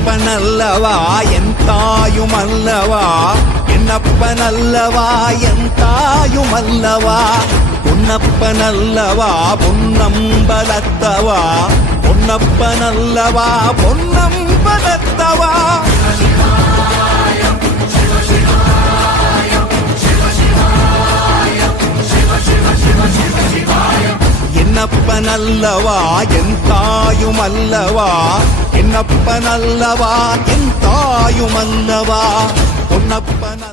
என்னப்பனல்லவா என் தாயுமல்லவா, என்னப்பனல்லவா என் தாயுமல்லவா, பொன்னப்பனல்லவா பொன்னம்பலத்தவா, பொன்னப்பனல்லவா பொன்னம்பலத்தவா. என்னப்பனல்லவா என் தாயுமல்லவா, என்னப்பனல்லவா என் தாயுமல்லவா, பொன்னப்பன